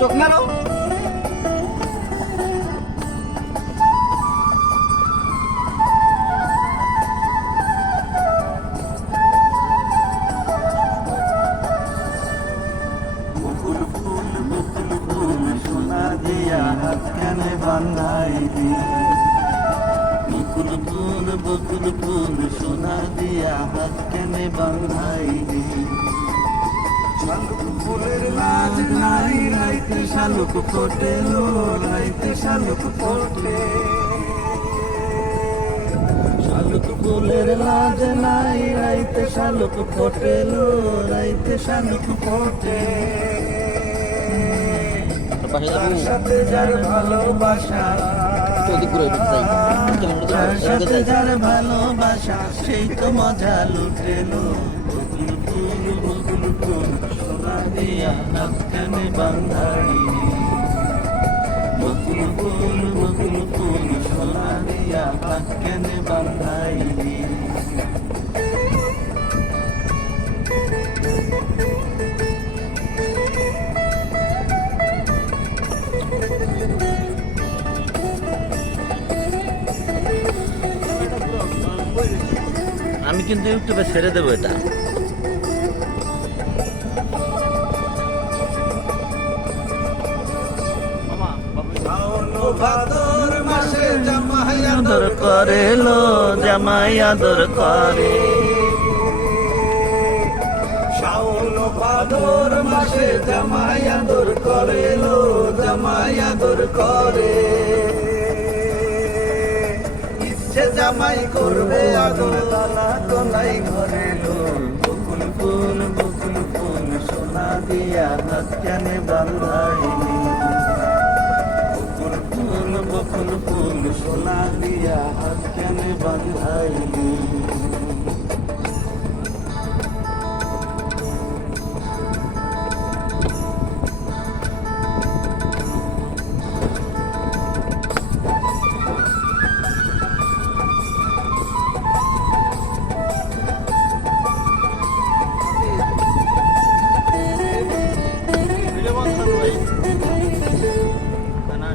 চোখ মেলো। বকুল ফুল সোনা দিয়া হাত কানে বান্ধাই দি। বকুল ফুল সোনা দিয়া হাত কানে বান্ধাই দি। শালুক ফুলের লাজ নাই রাইতে শালুক ফোটে লো, রাইতে শালুক ফোটে। শালুক ফুলের লাজ নাই রাইতে শালুক ফোটে লো, রাইতে শালুক ফোটে। তার সাথে যার ভালোবাসা, তার সাথে যার ভালোবাসা সেই তো মজা লুটেলো। বকুল ফুল সোনা দিয়া হাত কানে বান্ধাই। বকুল ফুল সোনা দিয়া হাত কানে বান্ধাই। আমি কিন্তু ইউটিউবে ছেড়ে দেবো এটা। ভাদর মাসে জামাই আদর করে লো, জামাই আদর করে। শাওন ভাদর মাসে জামাই আদর করে লো, জামাই আদর করে। ইচ্ছে জামাই করবে আদর তালা কোনাই ঘরে লো। বকুল ফুল সোনা দিয়া হাত কানে বান্ধাইনি। বকুল ফুল সোনা দিয়া হাত কানে বান্ধাইনি।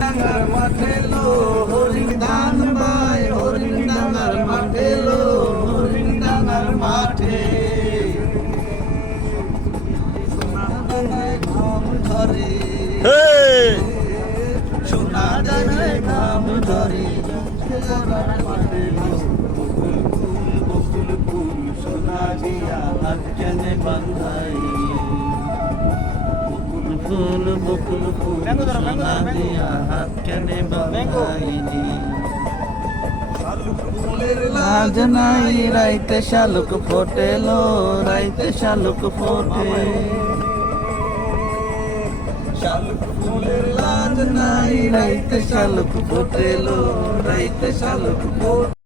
ডাঙ্গার মাঠে লো হরিণ ধান বাই, হরিণ ডাঙ্গার মাঠে লো হরিণ ডাঙ্গার মাঠে। সোনা দানায় ঘাম ধরে, সোনা দানায় ঘাম ধরে। বকুল ফুল সোনা দিয়া হাত কানে বান্ধাই। বকুল ফুল সোনা দিয়া হাত কানে বান্ধাইনি। শালুক ফুলের লাজ নাই রাইতে শালুক ফোটে লো, রাইতে শালুক ফোটে। শালুক ফুলের লাজ নাই রাইতে শালুক ফোটে লো, রাইতে শালুক ফোটে।